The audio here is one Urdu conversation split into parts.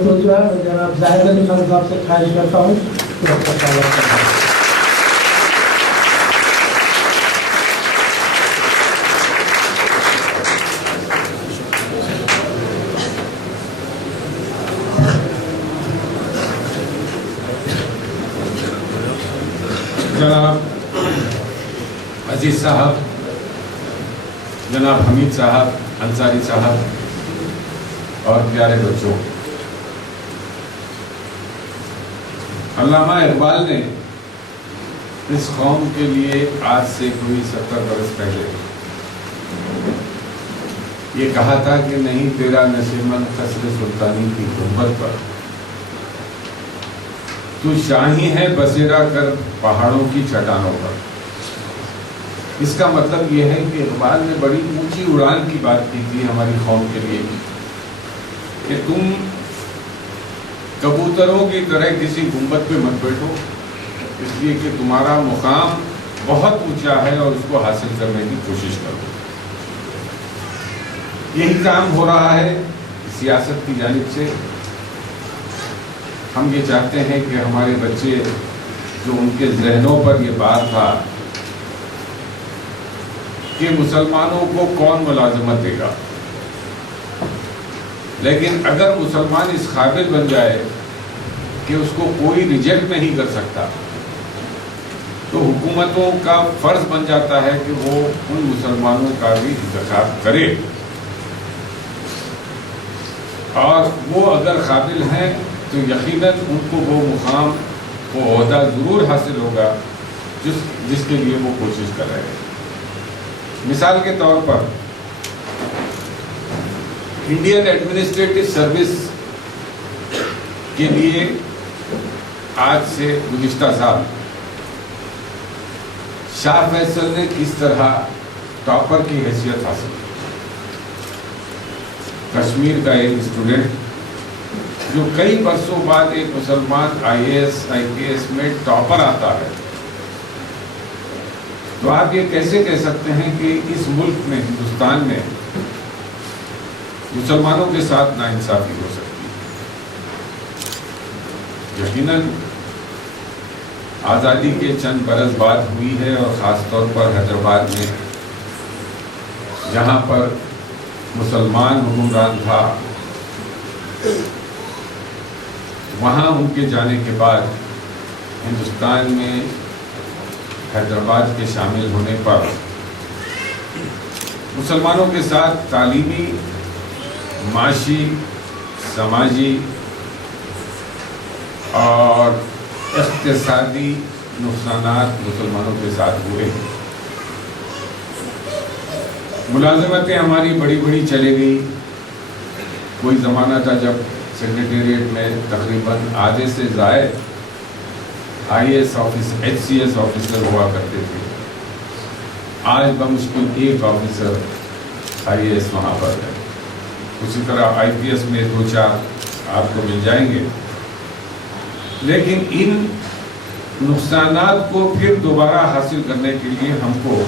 توجہ ہے. میں جناب ظاہر علی خان صاحب سے خواہش کرتا ہوں کہ آپ کا سوال کریں. جناب عزیز صاحب، جناب حمید صاحب، انصاری صاحب اور پیارے بچوں، علامہ اقبال نے اس قوم کے لیے آج سے کوئی 70 برس پہلے یہ کہا تھا کہ نہیں تیرا نشیمن قصر سلطانی کی گنبد پر، تو شاہی ہے بسیرا کر پہاڑوں کی چٹانوں پر. اس کا مطلب یہ ہے کہ اقبال نے بڑی اونچی اڑان کی بات کی تھی ہماری قوم کے لیے کہ تم کبوتروں کی طرح کسی گنبد پہ مت بیٹھو، اس لیے کہ تمہارا مقام بہت اونچا ہے اور اس کو حاصل کرنے کی کوشش کرو. یہی کام ہو رہا ہے سیاست کی جانب سے. ہم یہ چاہتے ہیں کہ ہمارے بچے جو ان کے ذہنوں پر یہ بات تھا کہ مسلمانوں کو کون ملازمت دے گا، لیکن اگر مسلمان اس قابل بن جائے کہ اس کو کوئی ریجیکٹ نہیں کر سکتا تو حکومتوں کا فرض بن جاتا ہے کہ وہ ان مسلمانوں کا بھی انتخاب کرے، اور وہ اگر قابل ہیں تو یقیناً ان کو وہ مقام، وہ عہدہ ضرور حاصل ہوگا جس کے لیے وہ کوشش کر رہے ہیں. مثال کے طور پر انڈین ایڈمنسٹریٹو سروس کے لیے آج سے گزشتہ سال شاہ فیصل نے کس طرح ٹاپر کی حیثیت حاصل کی. کشمیر کا ایک اسٹوڈنٹ جو کئی برسوں بعد ایک مسلمان IAS IPS میں ٹاپر آتا ہے، تو آپ یہ کیسے کہہ سکتے ہیں کہ اس ملک میں، ہندوستان میں مسلمانوں کے ساتھ ناانصافی ہو سکتی ہے؟ یقیناً آزادی کے چند برس بعد ہوئی ہے، اور خاص طور پر حیدرآباد میں جہاں پر مسلمان حکمران تھا، وہاں ان کے جانے کے بعد ہندوستان میں حیدرآباد کے شامل ہونے پر مسلمانوں کے ساتھ تعلیمی، معاشی، سماجی اور اقتصادی نقصانات مسلمانوں کے ساتھ ہوئے. ملازمتیں ہماری بڑی بڑی چلے گئی. کوئی زمانہ تھا جب سیکریٹریٹ میں تقریباً آدھے سے زائد IAS آفیسر، HCS آفیسر ہوا کرتے تھے. آج بمشکل ایک آفیسر IAS وہاں پر ہے. اسی طرح IPS میں 2-4 آپ کو مل جائیں گے. لیکن ان نقصانات کو پھر دوبارہ حاصل کرنے کے لیے ہم کو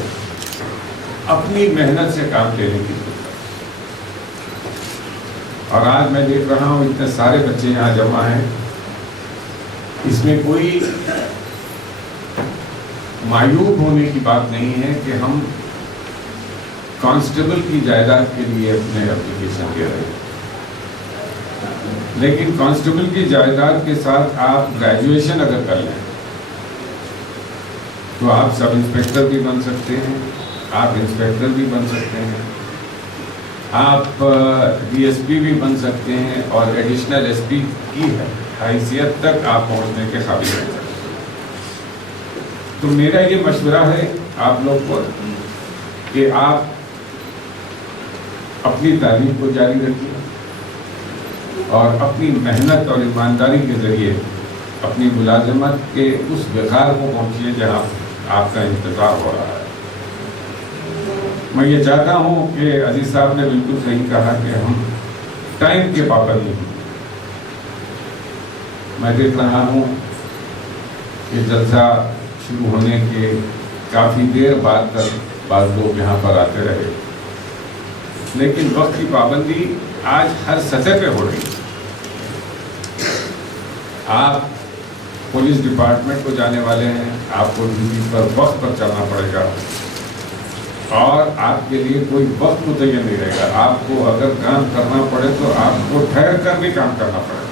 اپنی محنت سے کام لینے کی ضرورت ہے. اور آج میں دیکھ رہا ہوں اتنے سارے بچے یہاں جمع ہیں. اس میں کوئی معیوب ہونے کی بات نہیں ہے کہ ہم کانسٹیبل کی جائیداد کے لیے اپنے اپلیکیشن دے رہے ہیں، لیکن کانسٹیبل کی جائیداد کے ساتھ آپ گریجویشن اگر کر لیں تو آپ سب انسپیکٹر بھی بن سکتے ہیں، آپ انسپیکٹر بھی بن سکتے ہیں، آپ DSP بھی بن سکتے ہیں، اور ایڈیشنل SP کی حیثیت تک آپ پہنچنے کے قابل ہیں. تو میرا یہ مشورہ ہے آپ لوگ کو کہ آپ اپنی تعلیم کو جاری رکھیے اور اپنی محنت اور ایمانداری کے ذریعے اپنی ملازمت کے اس وقار کو پہنچیے جہاں آپ کا انتظار ہو رہا ہے. میں یہ چاہتا ہوں کہ عزیز صاحب نے بالکل صحیح کہا کہ ہم ٹائم کے پابند نہیں. میں دیکھ رہا ہوں کہ جلسہ شروع ہونے کے کافی دیر بعد تک بعض لوگ یہاں پر آتے رہے، لیکن وقت کی پابندی آج ہر سطح پہ ہو رہی ہے. آپ پولیس ڈپارٹمنٹ کو جانے والے ہیں، آپ کو ڈیوٹی پر وقت پر چلنا پڑے گا اور آپ کے لیے کوئی وقت متعین نہیں رہے گا. آپ کو اگر کام کرنا پڑے تو آپ کو ٹھہر کر بھی کام کرنا پڑے گا.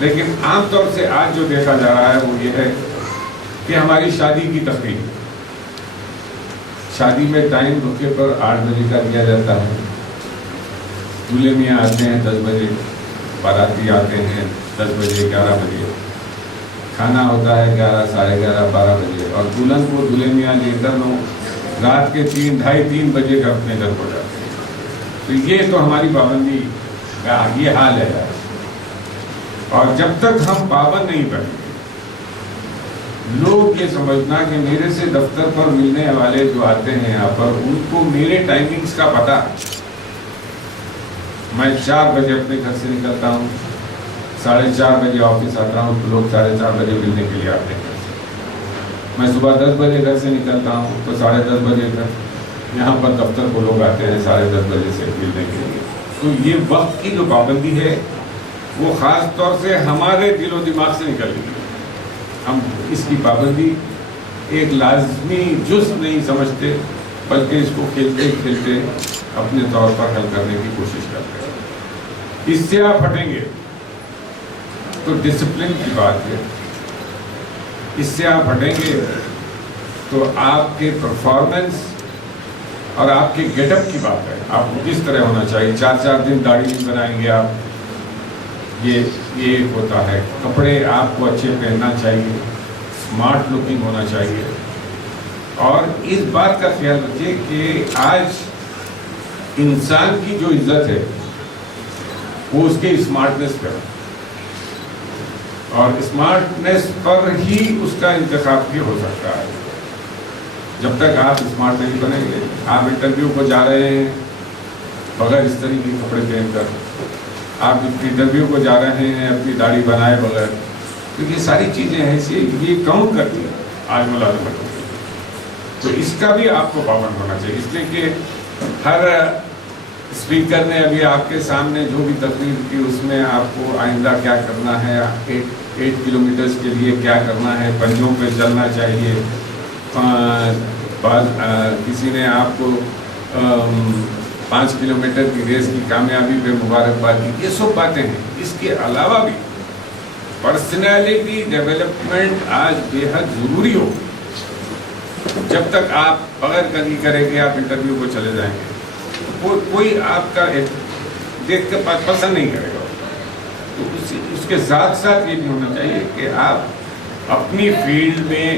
لیکن عام طور سے آج جو دیکھا جا رہا ہے وہ یہ ہے کہ ہماری شادی کی تقریب، شادی میں ٹائم رکے پر 8 بجے کا دیا جاتا ہے. دولہے میاں آتے ہیں 10 بجے، باراتی آتے ہیں 10 بجے 11 بجے، کھانا ہوتا ہے 11 ساڑھے 11 12 بجے، اور دلہن کو دولہے میاں لے کر رات کے 3 ڈھائی 3 بجے کا اپنے گھر کو جاتے ہیں. تو یہ تو ہماری پابندی کا یہ حال ہے. اور جب تک ہم پابند نہیں بنیں گے، لوگ یہ سمجھنا کہ میرے سے دفتر پر ملنے والے جو آتے ہیں یہاں پر ان کو میرے ٹائمنگز کا پتہ. میں 4 بجے اپنے گھر سے نکلتا ہوں، 4:30 بجے آفس آتا ہوں تو لوگ 4:30 بجے ملنے کے لیے آتے ہیں. میں صبح 10 بجے گھر سے نکلتا ہوں تو 10:30 بجے تک یہاں پر دفتر کو لوگ آتے ہیں 10:30 بجے سے ملنے کے لیے. تو یہ وقت کی جو پابندی ہے وہ خاص طور سے ہمارے دل و دماغ سے نکل گئی ہے. ہم اس کی پابندی ایک لازمی جزء نہیں سمجھتے، بلکہ اس کو کھیلتے کھیلتے اپنے طور پر حل کرنے کی کوشش کرتے ہیں. اس سے آپ ہٹیں گے تو ڈسپلن کی بات ہے، اس سے آپ ہٹیں گے تو آپ کے پرفارمنس اور آپ کے گیٹ اپ کی بات ہے. آپ کو کس طرح ہونا چاہیے. 4 دن داڑھی نہیں بنائیں گے آپ، یہ ایک ہوتا ہے. کپڑے آپ کو اچھے پہننا چاہیے، اسمارٹ لکنگ ہونا چاہیے. اور اس بات کا خیال رکھیے کہ آج انسان کی جو عزت ہے وہ اس کے اسمارٹنس پر، اور اسمارٹنس پر ہی اس کا انتخاب بھی ہو سکتا ہے. جب تک آپ اسمارٹ نہیں بنیں گے، آپ انٹرویو کو جا رہے ہیں بغیر اس طرح کے کپڑے پہن کر، آپ انٹرویو کو جا رہے ہیں اپنی داڑھی بنائے بغیر، تو یہ ساری چیزیں ایسی یہ کاؤنٹ کرتی ہیں آج ملازمت میں. تو اس کا بھی آپ کو پابند ہونا چاہیے. اس لیے کہ ہر اسپیکر نے ابھی آپ کے سامنے جو بھی تقریر کی اس میں آپ کو آئندہ کیا کرنا ہے، 8 کلومیٹرز کے لیے کیا کرنا ہے، پنجوں پہ چلنا چاہیے. کسی نے آپ کو 5 کلومیٹر کی ریس کی کامیابی پہ مبارکباد دی. یہ سب باتیں ہیں. اس کے علاوہ بھی پرسنالٹی ڈیولپمنٹ آج بے حد ضروری ہو. جب تک آپ بغیر کنی کریں گے آپ انٹرویو کو چلے جائیں گے، کوئی آپ کا دیکھ کے پسند نہیں کرے گا. تو اس کے ساتھ ساتھ یہ بھی ہونا چاہیے کہ آپ اپنی فیلڈ میں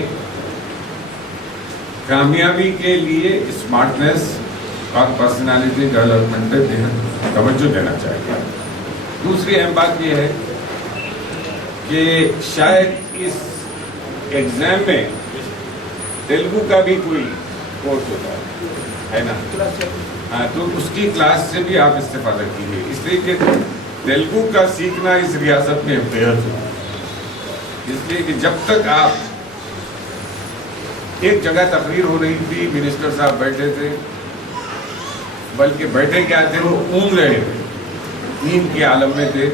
کامیابی کے لیے اسمارٹنیس اور پرسنالٹی ڈیولپمنٹ پہ توجہ دینا چاہیے. دوسری اہم بات یہ ہے کہ شاید اس ایگزام میں تیلگو کا بھی کوئی کورس ہوتا ہے نا، ہاں، تو اس کی کلاس سے بھی آپ استفادہ کیجیے. اس لیے کہ تیلگو کا سیکھنا اس ریاست میں بےحد ضروری ہے. اس لیے کہ جب تک آپ ایک جگہ تقریر ہو رہی تھی، منسٹر صاحب بیٹھے تھے، بلکہ بیٹھے کیا تھے، وہ اونگ رہے تھے، نیند کے عالم میں تھے.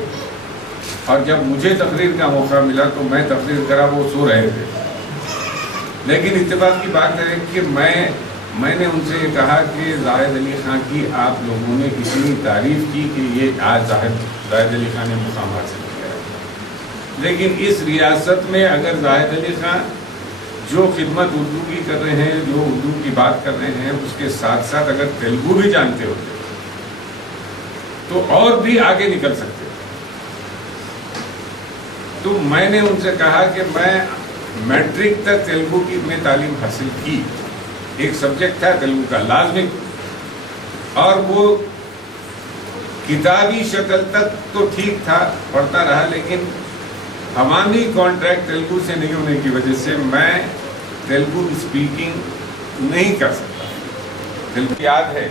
اور جب مجھے تقریر کا موقع ملا تو میں تقریر کرا، وہ سو رہے تھے. لیکن اتفاق کی بات ہے کہ میں نے ان سے یہ کہا کہ زاہد علی خان کی آپ لوگوں نے اتنی تعریف کی کہ یہ آج زاہد علی خان نے مقام حاصل کیا ہے. لیکن اس ریاست میں اگر زاہد علی خان جو خدمت اردو کی کر رہے ہیں، جو اردو کی بات کر رہے ہیں، اس کے ساتھ ساتھ اگر تیلگو بھی جانتے ہوتے تو اور بھی آگے نکل سکتے. تو میں نے ان سے کہا کہ میں میٹرک تک تیلگو کی میں تعلیم حاصل کی. ایک سبجیکٹ تھا تیلگو کا لازمی، اور وہ کتابی شکل تک تو ٹھیک تھا، پڑھتا رہا، لیکن عوامی کانٹریکٹ تیلگو سے نہیں ہونے کی وجہ سے میں تیلگو اسپیکنگ نہیں کر سکتا. تیلگو یاد ہے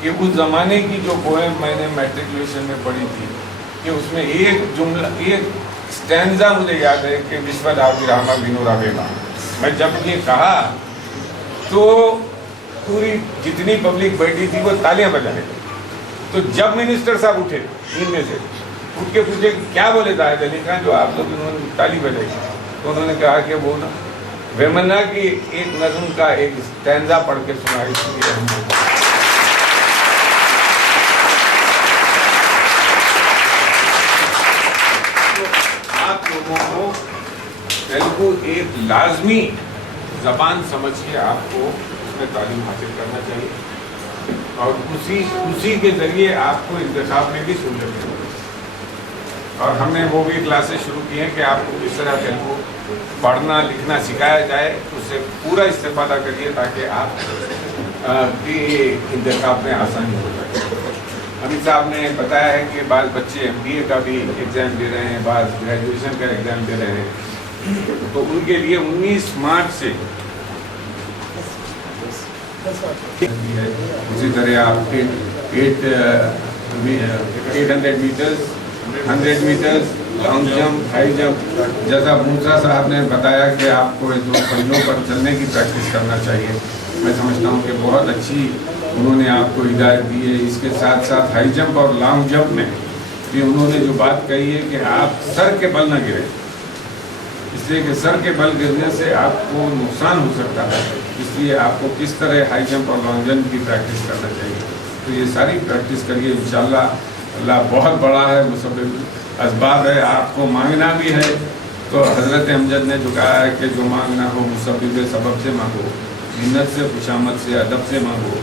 کہ اس زمانے کی جو پوئم میں نے میٹریکولیشن میں پڑھی تھی کہ اس میں ایک جملہ، ایک اسٹینزا مجھے یاد ہے کہ وشوا راما بینورا بیما. میں جب یہ کہا تو پوری جتنی پبلک بیٹھی تھی وہ تالیاں بجا رہی تھی. تو جب منسٹر صاحب اٹھے ان میں سے ان کے پوچھے کہ کیا بولے زاہد علی خان جو آپ لوگ انہوں نے تالی بجائی؟ تو انہوں نے کہا کہ وہ نا ویمنا کی ایک نظم کا ایک اسٹینزا پڑھ کے سنائی تھی ہم کو. آپ لوگوں کو تیلگو ایک لازمی زبان سمجھ کے آپ کو اس میں تعلیم حاصل کرنا چاہیے اور اسی کے ذریعے آپ کو انتخاب میں بھی سہولت ملے. اور ہم نے وہ بھی کلاسز شروع کی ہیں کہ آپ کو کس طرح تیلگو پڑھنا لکھنا سکھایا جائے, اس سے پورا استفادہ کریے تاکہ آپ کی انتخاب میں آسانی ہو جائے. امت صاحب نے بتایا ہے کہ بعض بچے MBA کا بھی ایگزام دے رہے ہیں, بعض گریجویشن کا ایگزام دے رہے ہیں, تو ان کے لیے 19 مارچ سے اسی طرح آپ 800 metres 100 metres long jump high jump, جیسا موسیٰ صاحب نے بتایا کہ آپ کو دو پنجوں پر چلنے کی پریکٹس کرنا چاہیے. میں سمجھتا ہوں کہ بہت اچھی انہوں نے آپ کو ہدایت دی ہے. اس کے ساتھ ساتھ ہائی جمپ اور لانگ جمپ میں بھی انہوں نے جو بات کہی ہے کہ آپ سر کے بل نہ گریں, اس لیے کہ سر کے بل گرنے سے آپ کو نقصان ہو سکتا ہے. اس لیے آپ کو کس طرح ہائی جمپ اور لانگ جمپ کی پریکٹس کرنا چاہیے. تو یہ ساری پریکٹس کریے, انشاءاللہ اللہ بہت بڑا ہے, مسبب اسباب ہے. آپ کو مانگنا بھی ہے تو حضرت امجد نے جو کہا ہے کہ جو مانگنا ہو مسبب سبب سے مانگو, منت سے خوشامد سے ادب سے مانگو,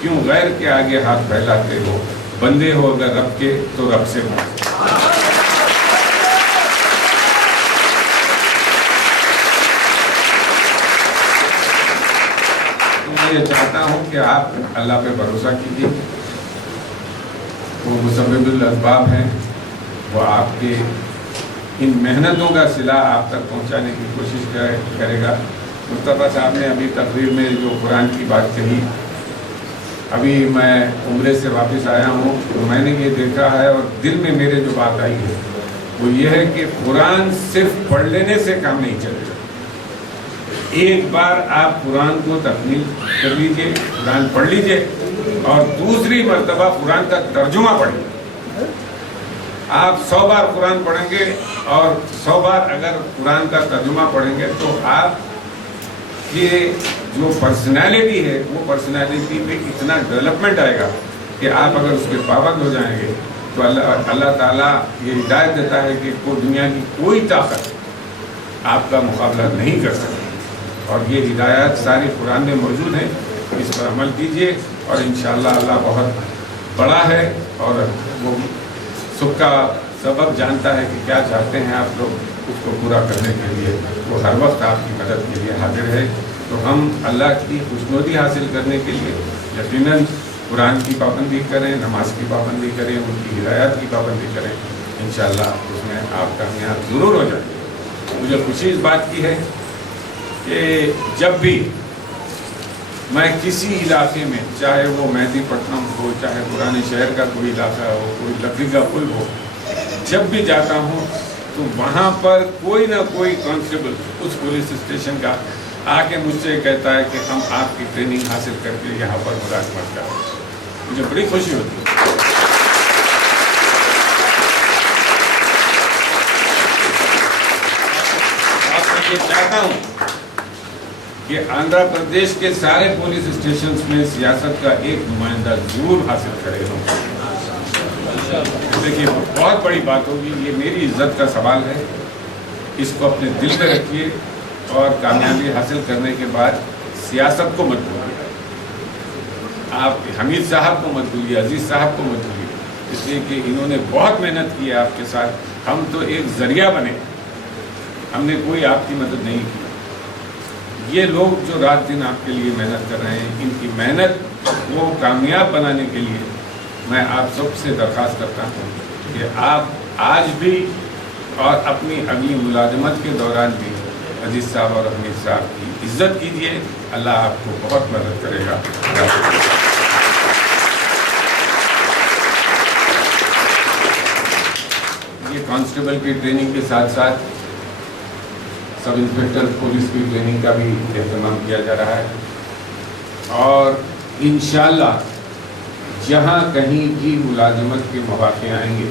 کیوں غیر کے آگے ہاتھ پھیلاتے ہو, بندے ہو اگر رب کے تو رب سے مانگو. میں یہ چاہتا ہوں کہ آپ اللہ پہ بھروسہ کیجیے. وہ مسبب الاسباب ہیں, وہ آپ کے ان محنتوں کا صلہ آپ تک پہنچانے کی کوشش کرے گا. مصطفیٰ صاحب نے ابھی تقریر میں جو قرآن کی بات کہی, ابھی میں عمرے سے واپس آیا ہوں تو میں نے یہ دیکھا ہے اور دل میں میرے جو بات آئی ہے وہ یہ ہے کہ قرآن صرف پڑھ لینے سے کام نہیں چلے گا. ایک بار آپ قرآن کو تکمیل کر لیجئے, قرآن پڑھ لیجئے اور دوسری مرتبہ قرآن کا ترجمہ پڑھیے. آپ 100 بار قرآن پڑھیں گے اور 100 بار اگر قرآن کا ترجمہ پڑھیں گے تو آپ کی جو پرسنالٹی ہے وہ پرسنالٹی میں اتنا ڈیولپمنٹ آئے گا کہ آپ اگر اس کے پابند ہو جائیں گے تو اللہ تعالیٰ یہ ہدایت دیتا ہے کہ دنیا کی کوئی طاقت آپ کا مقابلہ نہیں کر سکتی. اور یہ ہدایات ساری قرآن میں موجود ہیں, اس پر عمل کیجئے اور انشاءاللہ اللہ بہت بڑا ہے اور وہ سکھ کا سبب جانتا ہے کہ کیا چاہتے ہیں آپ لوگ, اس کو پورا کرنے کے لیے وہ ہر وقت آپ کی مدد کے لیے حاضر ہے. تو ہم اللہ کی خوشنودی حاصل کرنے کے لیے یقیناً قرآن کی پابندی کریں, نماز کی پابندی کریں, ان کی ہدایات کی پابندی کریں. انشاءاللہ اس میں آپ کامیاب ضرور ہو جائیں. مجھے خوشی اس بات کی ہے کہ جب بھی میں کسی علاقے میں, چاہے وہ مہدی پٹنم ہو, چاہے پرانے شہر کا کوئی علاقہ ہو, کوئی لکڑی کا پل ہو, جب بھی جاتا ہوں تو وہاں پر کوئی نہ کوئی کانسٹیبل اس پولیس اسٹیشن کا آ کے مجھ سے کہتا ہے کہ ہم آپ کی ٹریننگ حاصل کر کے یہاں پر ملازمت کریں. مجھے بڑی خوشی ہوتی ہے. میں چاہتا ہوں کہ آندھرا پردیش کے سارے پولیس اسٹیشنز میں سیاست کا ایک نمائندہ ضرور حاصل کرے گا. دیکھیے بہت بڑی بات ہوگی, یہ میری عزت کا سوال ہے, اس کو اپنے دل پہ رکھیے اور کامیابی حاصل کرنے کے بعد سیاست کو مت بھولیے, آپ حمید صاحب کو مت بھولیے, عزیز صاحب کو مت بھولیے, اس لیے کہ انہوں نے بہت محنت کی ہے آپ کے ساتھ. ہم تو ایک ذریعہ بنے, ہم نے کوئی آپ کی مدد نہیں کی. یہ لوگ جو رات دن آپ کے لیے محنت کر رہے ہیں, ان کی محنت کو کامیاب بنانے کے لیے میں آپ سب سے درخواست کرتا ہوں کہ آپ آج بھی اور اپنی اگلی ملازمت کے دوران بھی عزیز صاحب اور حمید صاحب کی عزت کیجیے. اللہ آپ کو بہت مدد کرے گا. یہ کانسٹیبل کی ٹریننگ کے ساتھ ساتھ سب انسپیکٹر پولیس کی ٹریننگ کا بھی اہتمام کیا جا رہا ہے, اور انشاءاللہ جہاں کہیں بھی ملازمت کے مواقع آئیں گے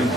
MP